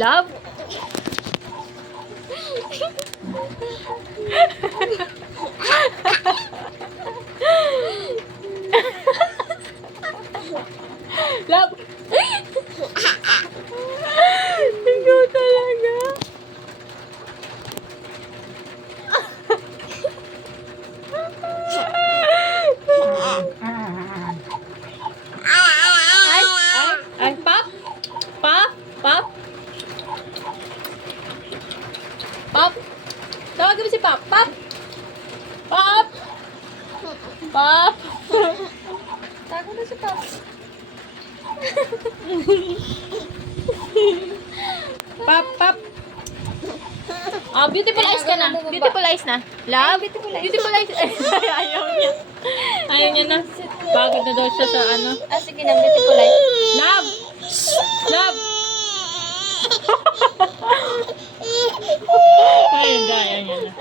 Love? Love? Ikaw talaga. Ay, pop? Pop? Pop? Pop? Tawagin mo si Pop. Pop? Pop? Pop? Tawagin mo si Pop. Pop, Pop. Oh, beautiful eyes ka na. Beautiful eyes na. Love? Beautiful eyes. Ayaw niya. Ayaw niya na. Pagod na daw siya sa ano. Ah, sige na, beautiful eyes. Love! Love! Ayun, ayaw niya na.